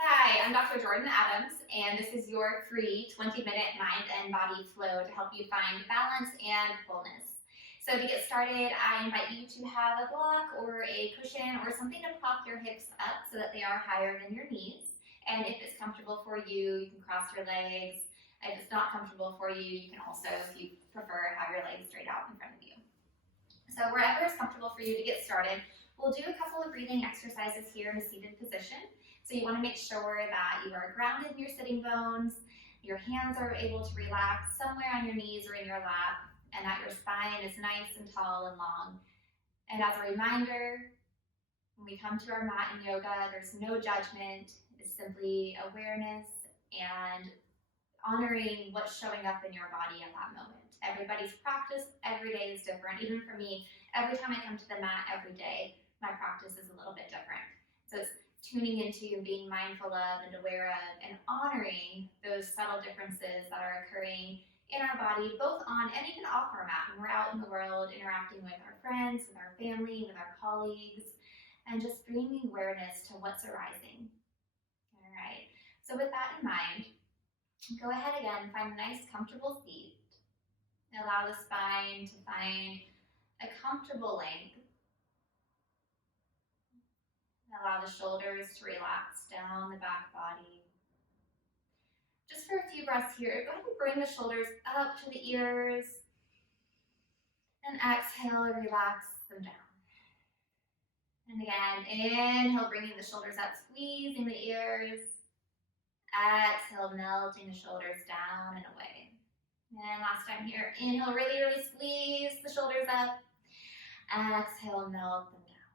Hi, I'm Dr. Jordan Adams, and this is your free 20-minute mind and body flow to help you find balance and wholeness. So to get started, I invite you to have a block or a cushion or something to prop your hips up so that they are higher than your knees. And if it's comfortable for you, you can cross your legs. If it's not comfortable for you, you can also, if you prefer, have your legs straight out in front of you. So wherever is comfortable for you to get started, we'll do a couple of breathing exercises here in a seated position. So you want to make sure that you are grounded in your sitting bones, your hands are able to relax somewhere on your knees or in your lap, and that your spine is nice and tall and long. And as a reminder, when we come to our mat in yoga, there's no judgment. It's simply awareness and honoring what's showing up in your body at that moment. Everybody's practice every day is different. Even for me, every time I come to the mat every day, my practice is a little bit different. So it's tuning into, being mindful of and aware of, and honoring those subtle differences that are occurring in our body, both on and even off our mat when we're out in the world interacting with our friends, with our family, with our colleagues, and just bringing awareness to what's arising. All right, so with that in mind, go ahead again, find a nice comfortable seat. Allow the spine to find a comfortable length. Allow the shoulders to relax down the back body. Just for a few breaths here, go ahead and bring the shoulders up to the ears. And exhale, relax them down. And again, inhale, bringing the shoulders up, squeezing the ears. Exhale, melting the shoulders down and away. And last time here, inhale, really, really squeeze the shoulders up. Exhale, melt them down.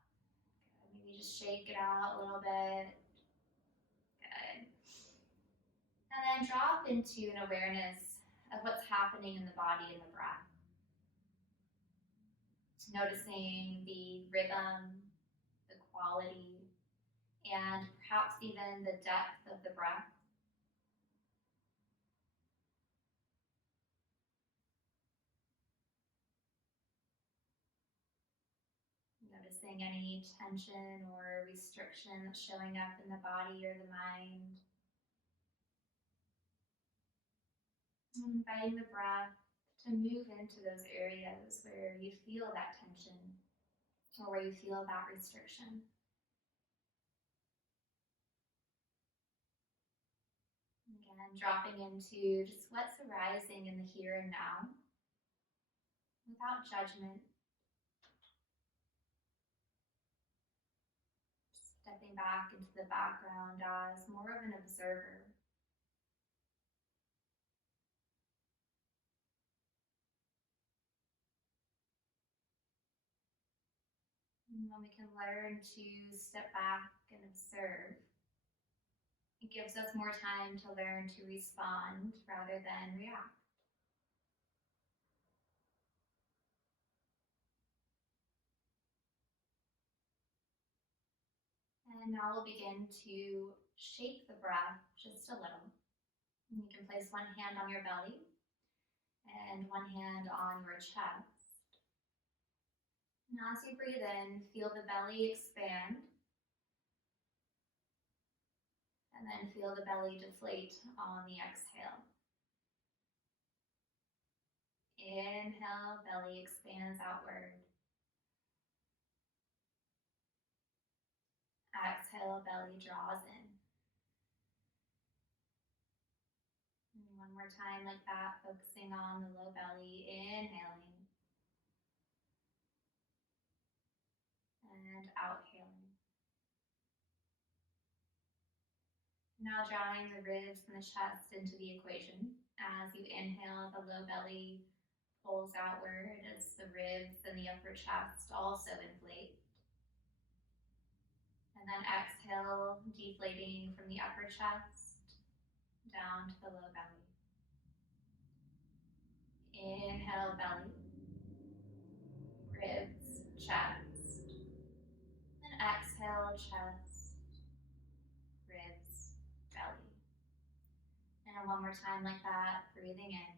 Good. Maybe just shake it out a little bit. Good. And then drop into an awareness of what's happening in the body and the breath. Noticing the rhythm, the quality, and perhaps even the depth of the breath. Noticing any tension or restriction that's showing up in the body or the mind. And inviting the breath to move into those areas where you feel that tension or where you feel that restriction. Again, dropping into just what's arising in the here and now without judgment. Stepping back into the background as more of an observer. And when we can learn to step back and observe, it gives us more time to learn to respond rather than react. And now we'll begin to shape the breath just a little. And you can place one hand on your belly and one hand on your chest. And as you breathe in, feel the belly expand. And then feel the belly deflate on the exhale. Inhale, belly expands outward. Exhale, belly draws in. And one more time like that, focusing on the low belly, inhaling. And outhailing. Now drawing the ribs and the chest into the equation. As you inhale, the low belly pulls outward as the ribs and the upper chest also inflate. And then exhale, deflating from the upper chest down to the low belly. Inhale, belly, ribs, chest. And exhale, chest, ribs, belly. And one more time like that, breathing in.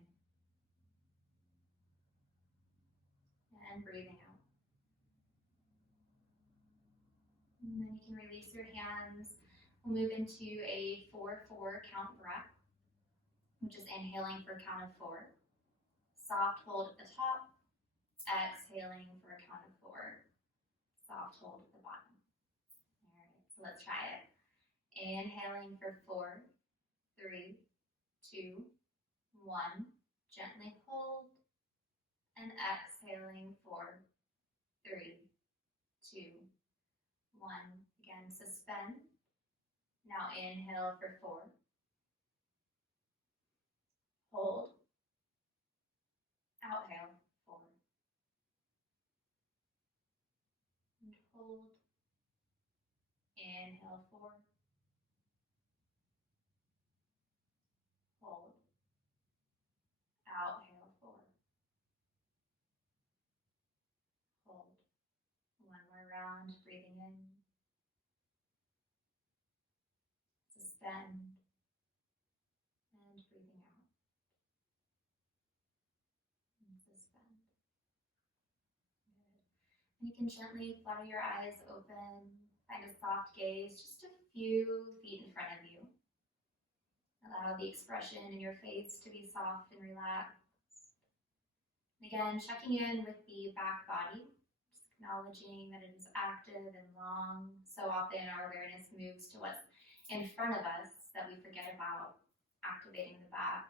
And breathing out. And then you can release your hands, We'll move into a 4-4 count breath, which is inhaling for a count of 4. Soft hold at the top, exhaling for a count of 4. Soft hold at the bottom. All right, so let's try it. Inhaling for 4, 3, 2, 1. Gently hold. And exhaling for 3, 2, 1. Again, suspend. Now inhale for 4. Hold. Outhale, 4. And hold. Inhale, 4. Hold. Outhale, 4. Hold. One more round, breathing in. Suspend. And breathing out. And suspend. Good. And you can gently flutter your eyes open. Find a soft gaze just a few feet in front of you. Allow the expression in your face to be soft and relaxed. And again, checking in with the back body, just acknowledging that it is active and long. So often our awareness moves to what's in front of us that we forget about activating the back.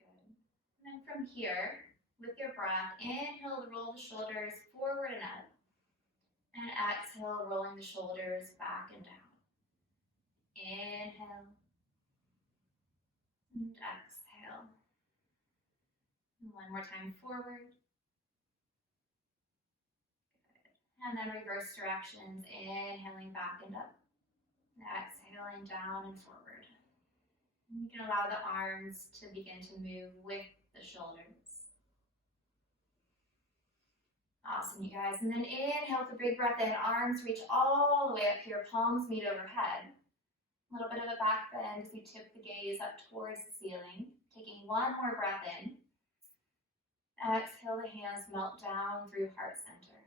Good. And then from here, with your breath, inhale to roll the shoulders forward and up. And exhale, rolling the shoulders back and down. Inhale. And exhale. And one more time forward. Good. And then reverse directions, inhaling back and up. And exhaling down and forward. And you can allow the arms to begin to move with the shoulders. Awesome, you guys. And then inhale with a big breath in. Arms reach all the way up here. Palms meet overhead. A little bit of a back bend as you tip the gaze up towards the ceiling. Taking one more breath in. Exhale, the hands melt down through heart center.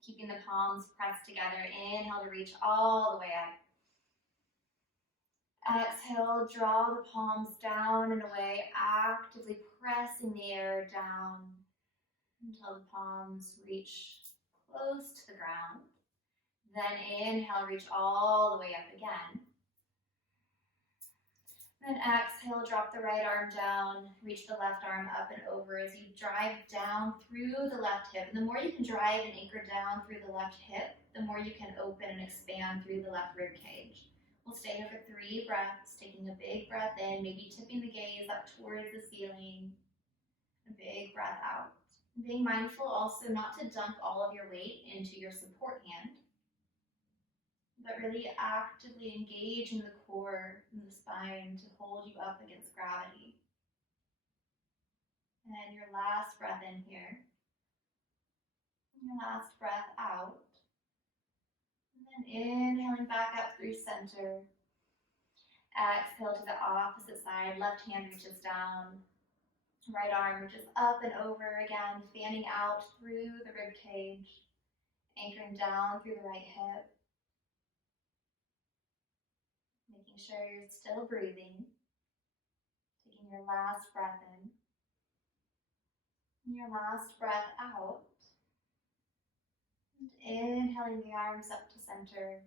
Keeping the palms pressed together. Inhale to reach all the way up. Exhale, draw the palms down and away, actively pressing the air down until the palms reach close to the ground. Then inhale, reach all the way up again. Then exhale, drop the right arm down, reach the left arm up and over as you drive down through the left hip. And the more you can drive and anchor down through the left hip, the more you can open and expand through the left rib cage. We'll stay here for 3 breaths, taking a big breath in, maybe tipping the gaze up towards the ceiling. A big breath out. Being mindful also not to dump all of your weight into your support hand, but really actively engage in the core and the spine to hold you up against gravity. And your last breath in here. And your last breath out. And then inhaling back up through center. Exhale to the opposite side. Left hand reaches down. Right arm reaches up and over again, fanning out through the rib cage. Anchoring down through the right hip. Making sure you're still breathing. Taking your last breath in. And your last breath out. And inhaling the arms up to center.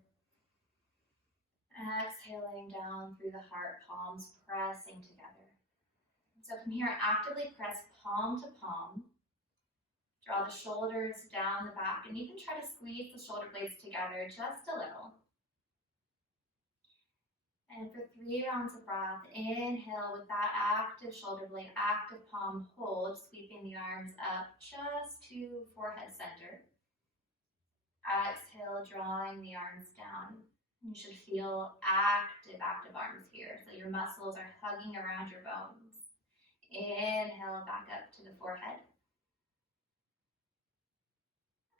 Exhaling down through the heart, palms pressing together. So from here, actively press palm to palm. Draw the shoulders down the back, and you can try to squeeze the shoulder blades together just a little. And for 3 rounds of breath, inhale with that active shoulder blade, active palm hold, sweeping the arms up just to forehead center. Exhale, drawing the arms down. You should feel active arms here. So your muscles are hugging around your bones. Inhale back up to the forehead.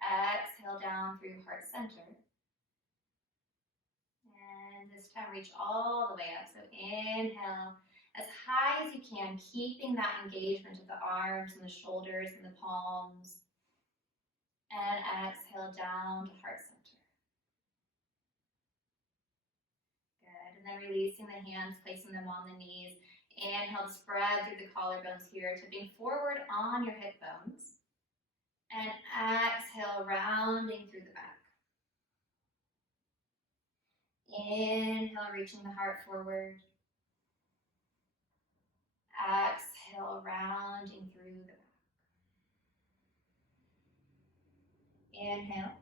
Exhale down through heart center. And this time reach all the way up. So inhale as high as you can, keeping that engagement of the arms and the shoulders and the palms. And exhale down to heart center. Good. And then releasing the hands, placing them on the knees. Inhale, spread through the collarbones here, tipping forward on your hip bones. And exhale, rounding through the back. Inhale, reaching the heart forward. Exhale, rounding through the back. Inhale.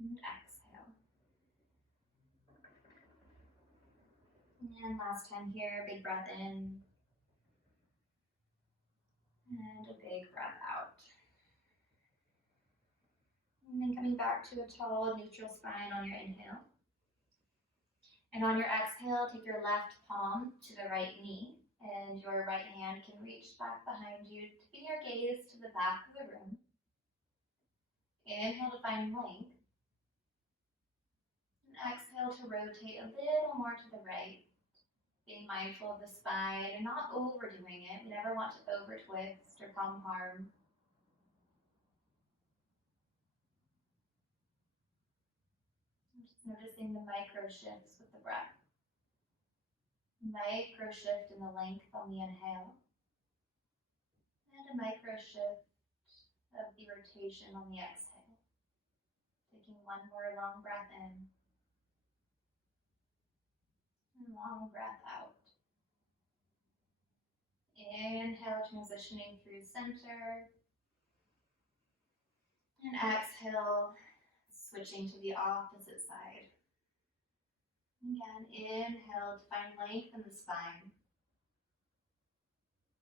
And exhale. And last time here, big breath in. And a big breath out. And then coming back to a tall, neutral spine on your inhale. And on your exhale, take your left palm to the right knee, and your right hand can reach back behind you, taking your gaze to the back of the room. Inhale to find length. And exhale to rotate a little more to the right, being mindful of the spine and not overdoing it. We never want to over twist or come harm. Just noticing the micro shifts with the breath. Micro shift in the length on the inhale. And a micro shift of the rotation on the exhale. Taking one more long breath in. And long breath out. Inhale, transitioning through center. And exhale, switching to the opposite side. Again, inhale to find length in the spine.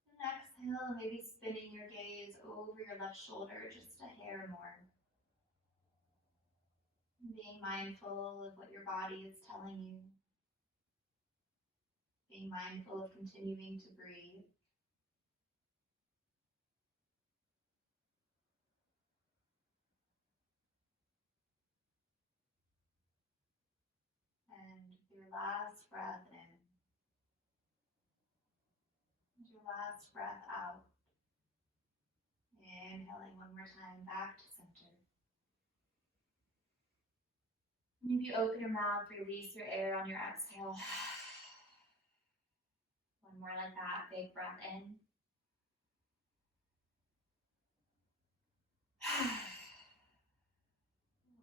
And exhale, maybe spinning your gaze over your left shoulder just a hair more. And being mindful of what your body is telling you. Being mindful of continuing to breathe. And your last breath in. And your last breath out. Inhaling one more time back to center. And if you open your mouth, release your air on your exhale. One more like that, big breath in.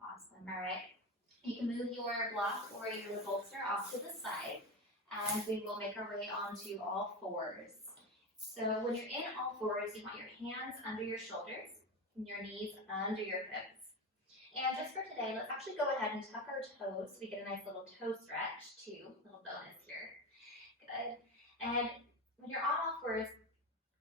Awesome, all right. You can move your block or your bolster off to the side, and we will make our way onto all fours. So when you're in all fours, you want your hands under your shoulders and your knees under your hips. And just for today, let's actually go ahead and tuck our toes so we get a nice little toe stretch too. Little bonus here. Good. And when you're on all fours,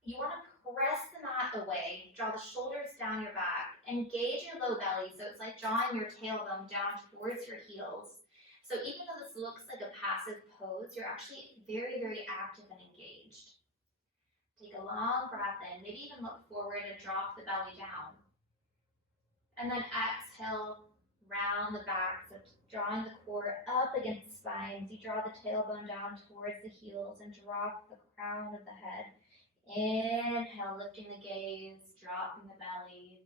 you want to press the mat away, draw the shoulders down your back, engage your low belly, so it's like drawing your tailbone down towards your heels. So even though this looks like a passive pose, you're actually very, very active and engaged. Take a long breath in, maybe even look forward and drop the belly down. And then exhale, round the back, so drawing the core up against the spine. You draw the tailbone down towards the heels and drop the crown of the head. Inhale, lifting the gaze, dropping the belly.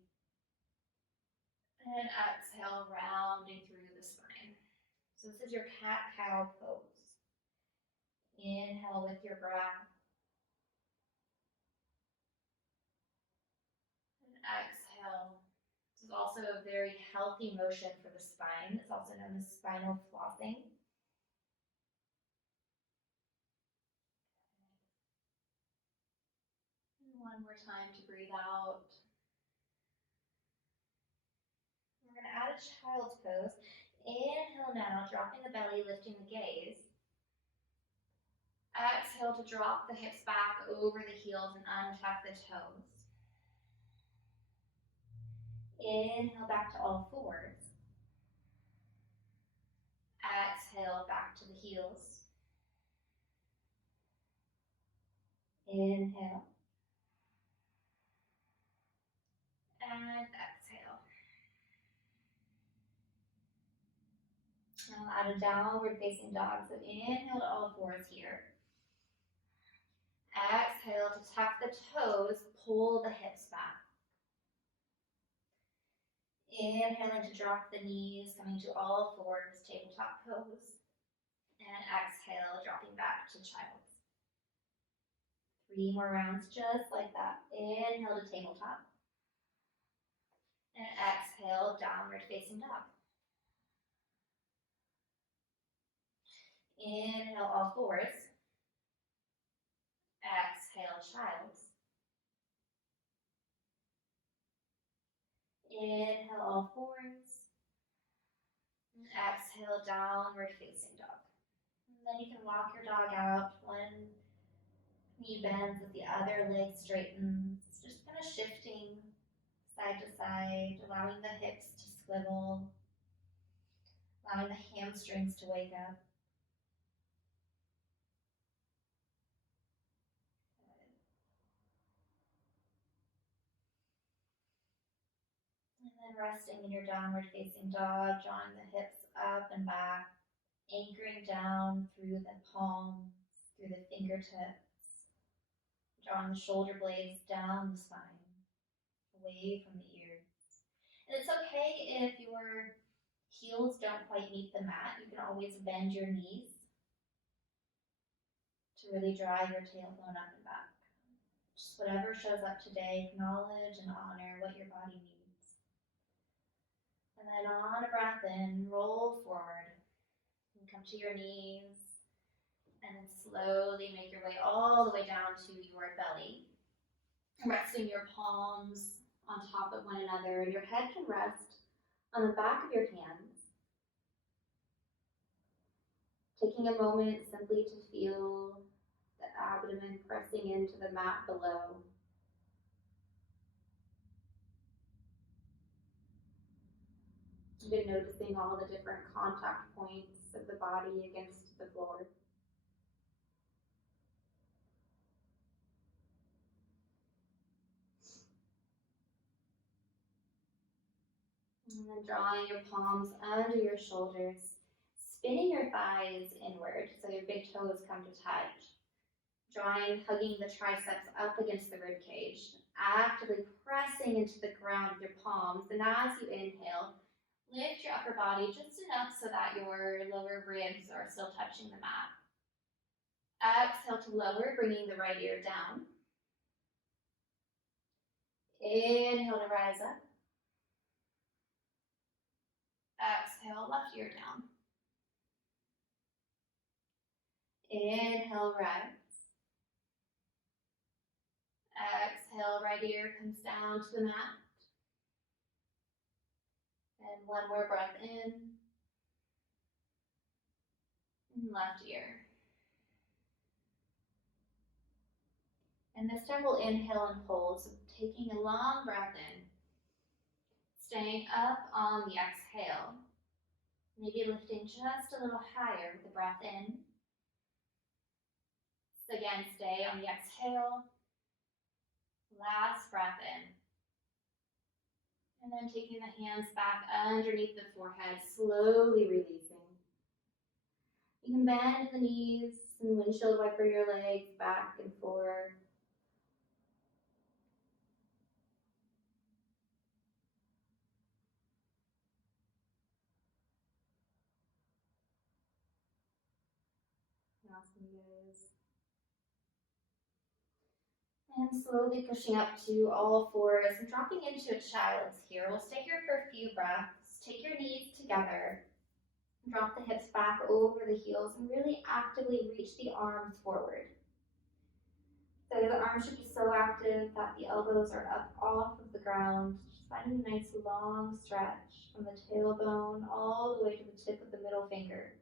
And exhale, rounding through the spine. So this is your cat-cow pose. Inhale with your breath. And exhale. This is also a very healthy motion for the spine. It's also known as spinal flossing. One more time to breathe out. We're going to add a child's pose. Inhale now, dropping the belly, lifting the gaze. Exhale to drop the hips back over the heels and untuck the toes. Inhale back to all fours. Exhale back to the heels. Inhale. And exhale. Now add a downward facing dog. So inhale to all fours here. Exhale exhale to tuck the toes, pull the hips back. Inhaling to drop the knees, coming to all fours, tabletop pose. And exhale, dropping back to child's. 3 more rounds just like that. Inhale to tabletop. And exhale, downward facing dog. Inhale, all fours. Exhale, child's. Inhale, all fours. And exhale, downward facing dog. And then you can walk your dog out. One knee bends as the other leg straightens. Just kind of shifting side to side, allowing the hips to swivel, allowing the hamstrings to wake up. And then resting in your downward facing dog, drawing the hips up and back, anchoring down through the palms, through the fingertips, drawing the shoulder blades down the spine, away from the ears. And it's okay if your heels don't quite meet the mat. You can always bend your knees to really drive your tailbone up and back. Just whatever shows up today, acknowledge and honor what your body needs. And then on a breath in, roll forward and come to your knees. And then slowly make your way all the way down to your belly. Resting your palms on top of one another, and your head can rest on the back of your hands. Taking a moment simply to feel the abdomen pressing into the mat below. Even noticing all the different contact points of the body against the floor. And then drawing your palms under your shoulders, spinning your thighs inward so your big toes come to touch. Hugging the triceps up against the rib cage, actively pressing into the ground with your palms. And as you inhale, lift your upper body just enough so that your lower ribs are still touching the mat. Exhale to lower, bringing the right ear down. Inhale to rise up. Exhale, left ear down. Inhale, rise. Exhale, right ear comes down to the mat. And one more breath in. And left ear. And this time we'll inhale and hold. So taking a long breath in. Staying up on the exhale. Maybe lifting just a little higher with the breath in. So again, stay on the exhale. Last breath in. And then taking the hands back underneath the forehead, slowly releasing. You can bend the knees and windshield wiper your legs back and forth. Awesome, guys. And slowly pushing up to all fours and dropping into a child's here. We'll stay here for a few breaths. Take your knees together. Drop the hips back over the heels and really actively reach the arms forward. So the arms should be so active that the elbows are up off of the ground. Just finding a nice long stretch from the tailbone all the way to the tip of the middle finger.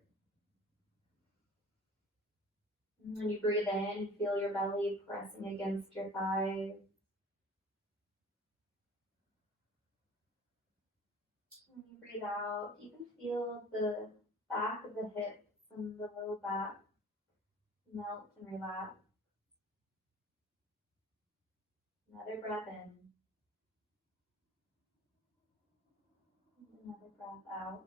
And when you breathe in, feel your belly pressing against your thighs. When you breathe out, you can feel the back of the hips and the low back melt and relax. Another breath in. Another breath out.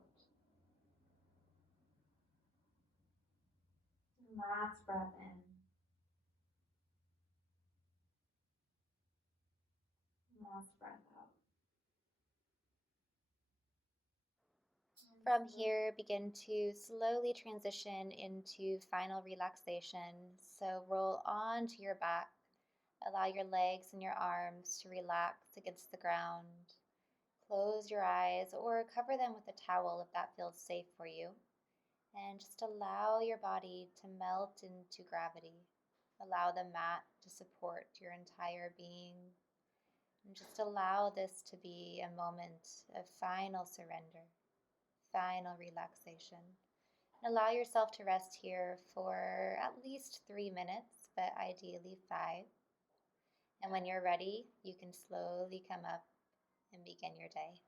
And last breath in. last breath out. From here, begin to slowly transition into final relaxation. So roll onto your back. Allow your legs and your arms to relax against the ground. Close your eyes or cover them with a towel if that feels safe for you. And just allow your body to melt into gravity. Allow the mat to support your entire being. And just allow this to be a moment of final surrender, final relaxation. And allow yourself to rest here for at least 3 minutes, but ideally 5. And when you're ready, you can slowly come up and begin your day.